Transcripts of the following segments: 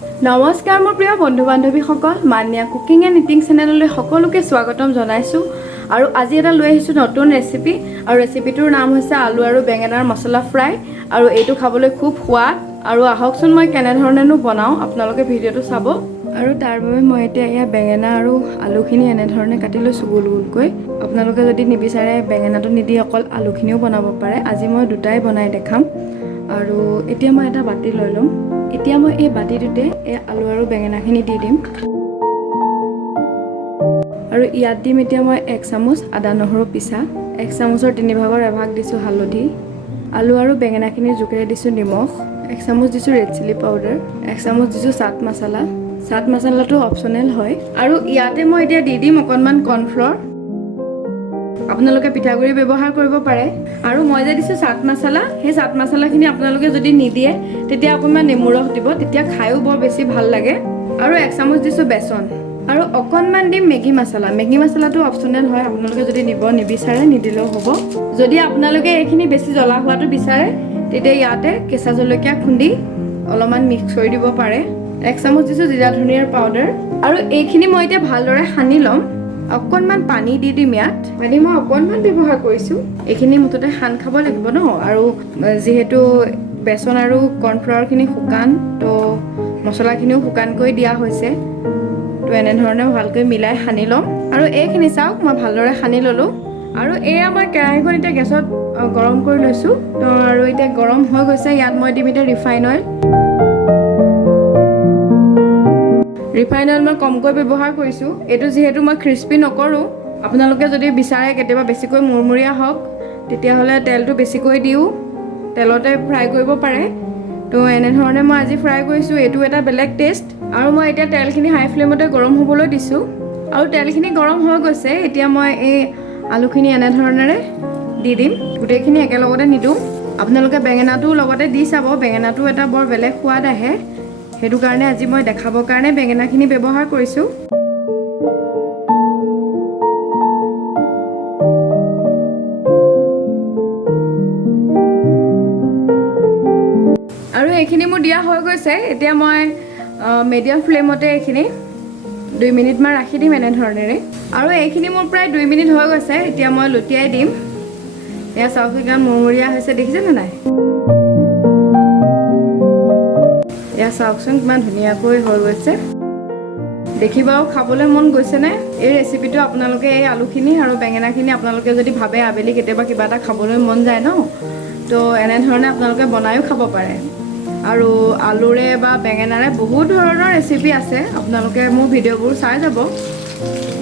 নমস্কাৰ মোৰ প্ৰিয় বন্ধু বান্ধৱীসকল, মান্যা কুকিং এণ্ড ইটিং চেনেললৈ সকলোকে স্বাগতম জনাইছোঁ। আৰু আজি এটা লৈ আহিছোঁ নতুন ৰেচিপি, আৰু ৰেচিপিটোৰ নাম হৈছে আলু আৰু বেঙেনাৰ মছলা ফ্ৰাই। আৰু এইটো খাবলৈ খুব সোৱাদ। আৰু আহকচোন মই কেনেধৰণেনো বনাওঁ, আপোনালোকে ভিডিঅ'টো চাব। আৰু তাৰ বাবে মই এতিয়া এয়া বেঙেনা আৰু আলুখিনি এনেধৰণে কাটি লৈছোঁ গোল গোলকৈ। আপোনালোকে যদি নিবিচাৰে বেঙেনাটো নিদি অকল আলুখিনিও বনাব পাৰে। আজি মই দুটাই বনাই দেখাম। আৰু এতিয়া মই এটা বাতি লৈ ল'ম। এতিয়া মই এই বাতিটোতে এই আলু আৰু বেঙেনাখিনি দি দিম। আৰু ইয়াত দিম এতিয়া মই 1 চামুচ আদা নহৰু পিছা, 1 চামুচৰ 3 ভাগৰ এভাগ দিছোঁ হালধি, আলু আৰু বেঙেনাখিনিৰ জোখেৰে দিছোঁ নিমখ, 1 চামুচ দিছোঁ ৰেড চিলি পাউডাৰ, 1 চামুচ দিছোঁ চাট মছলা। চাট মছলাটো অপশ্যনেল হয়। আৰু ইয়াতে মই এতিয়া দি দিম অকণমান কৰ্ণফ্ল'ৰ। আপোনালোকে পিঠাগুড়ি ব্যৱহাৰ কৰিব পাৰে। আৰু মই যে দিছোঁ চাট মছলা, সেই চাট মছলাখিনি আপোনালোকে যদি নিদিয়ে তেতিয়া অকণমান নেমু ৰস দিব, তেতিয়া খায়ো বৰ বেছি ভাল লাগে। আৰু 1 চামুচ দিছোঁ বেচন, আৰু অকণমান দিম মেগী মছলা। মেগী মছলাটো অপশ্যনেল হয়, আপোনালোকে যদি নিবিচাৰে নিদিলেও হ'ব। যদি আপোনালোকে এইখিনি বেছি জ্বলা হোৱাটো বিচাৰে তেতিয়া ইয়াতে কেঁচা জলকীয়া খুন্দি অলপমান মিক্স কৰি দিব পাৰে। 1 চামুচ দিছোঁ জিৰা ধনিয়াৰ পাউডাৰ। আৰু এইখিনি মই এতিয়া ভালদৰে সানি ল'ম। অকণমান পানী দি দিম ইয়াত, পানী মই অকণমান ব্যৱহাৰ কৰিছোঁ। এইখিনি মুঠতে সান খাব লাগিব ন। আৰু যিহেতু বেচন আৰু কৰ্ণফ্লাৱাৰখিনি শুকান, তো মছলাখিনিও শুকানকৈ দিয়া হৈছে। তো এনেধৰণে ভালকৈ মিলাই সানি ল'ম। আৰু এইখিনি চাওক মই ভালদৰে সানি ল'লোঁ। আৰু এয়া মই কেৰাহীখন এতিয়া গেছত গৰম কৰি লৈছোঁ। তো আৰু এতিয়া গৰম হৈ গৈছে। ইয়াত মই দিম এতিয়া ৰিফাইন অইল। ৰিফাইন অইল মই কমকৈ ব্যৱহাৰ কৰিছোঁ। এইটো যিহেতু মই ক্ৰিস্পি নকৰোঁ, আপোনালোকে যদি বিচাৰে কেতিয়াবা বেছিকৈ মুৰমুৰীয়া হওক তেতিয়াহ'লে তেলটো বেছিকৈ দিও তেলতে ফ্ৰাই কৰিব পাৰে। তো এনেধৰণে মই আজি ফ্ৰাই কৰিছোঁ। এইটো এটা বেলেগ টেষ্ট। আৰু মই এতিয়া তেলখিনি হাই ফ্লেমতে গৰম হ'বলৈ দিছোঁ। আৰু তেলখিনি গৰম হৈ গৈছে। এতিয়া মই এই আলুখিনি এনেধৰণেৰে দি দিম। গোটেইখিনি একেলগতে নিদিওঁ। আপোনালোকে বেঙেনাটোও লগতে দি চাব, বেঙেনাটো এটা বৰ বেলেগ সোৱাদ আহে। সেইটো কাৰণে আজি মই দেখাবৰ কাৰণে বেঙেনাখিনি ব্যৱহাৰ কৰিছোঁ। আৰু এইখিনি মোৰ দিয়া হৈ গৈছে। এতিয়া মই মিডিয়াম ফ্লেমতে এইখিনি 2 মিনিটমান ৰাখি দিম এনেধৰণেৰে। আৰু এইখিনি মোৰ প্ৰায় 2 মিনিট হৈ গৈছে। এতিয়া মই লুটিয়াই দিম। এয়া চাওক কিমান মুৰমুৰীয়া হৈছে, দেখিছেনে নাই? এয়া চাওকচোন কিমান ধুনীয়াকৈ হৈ গৈছে। দেখিবাও খাবলৈ মন গৈছেনে? এই ৰেচিপিটো আপোনালোকে এই আলুখিনি আৰু বেঙেনাখিনি আপোনালোকে যদি ভাবে আবেলি কেতিয়াবা কিবা এটা খাবলৈ মন যায় ন, তো এনেধৰণে আপোনালোকে বনায়ো খাব পাৰে। আৰু আলুৰে বা বেঙেনাৰে বহুত ধৰণৰ ৰেচিপি আছে। আপোনালোকে মোৰ ভিডিঅ'বোৰ চাই যাব,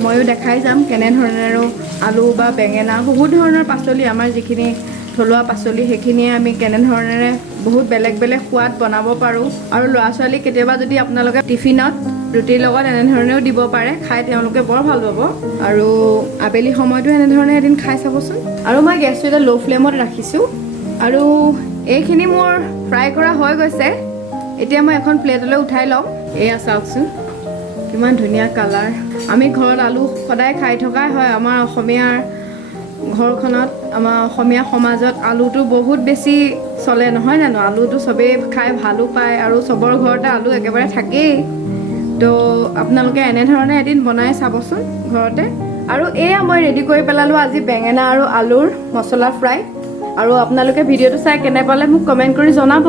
ময়ো দেখাই যাম কেনেধৰণে। আৰু আলু বা বেঙেনা বহুত ধৰণৰ পাচলি, আমাৰ যিখিনি থলুৱা পাচলি, সেইখিনিয়ে আমি কেনেধৰণেৰে বহুত বেলেগ বেলেগ সোৱাদ বনাব পাৰোঁ। আৰু ল'ৰা ছোৱালীক কেতিয়াবা যদি আপোনালোকে টিফিনত ৰুটিৰ লগত এনেধৰণেও দিব পাৰে, খাই তেওঁলোকে বৰ ভাল পাব। আৰু আবেলি সময়তো এনেধৰণে এদিন খাই চাবচোন। আৰু মই গেছটো এতিয়া ল' ফ্লেমত ৰাখিছোঁ। আৰু এইখিনি মোৰ ফ্ৰাই কৰা হৈ গৈছে। এতিয়া মই এখন প্লেটলৈ উঠাই ল'ম। এয়া চাওকচোন কিমান ধুনীয়া কালাৰ। আমি ঘৰত আলু সদায় খাই থকাই হয়। আমাৰ অসমীয়াৰ ঘৰখনত, আমাৰ অসমীয়া সমাজত আলুটো বহুত বেছি চলে, নহয় জানো? আলুটো চবেই খাই ভালো পায়, আৰু চবৰ ঘৰতে আলু একেবাৰে থাকেই। তো আপোনালোকে এনেধৰণে এদিন বনাই চাবচোন ঘৰতে। আৰু এয়া মই ৰেডি কৰি পেলালোঁ আজি বেঙেনা আৰু আলুৰ মছলা ফ্ৰাই। আৰু আপোনালোকে ভিডিঅ'টো চাই কেনে পালে মোক কমেণ্ট কৰি জনাব।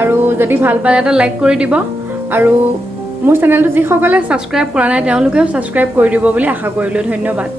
আৰু যদি ভাল পালে এটা লাইক কৰি দিব। আৰু মোৰ চেনেলটো যিসকলে ছাবস্ক্ৰাইব কৰা নাই তেওঁলোকেও ছাবস্ক্ৰাইব কৰি দিব বুলি আশা কৰিলোঁ। ধন্যবাদ।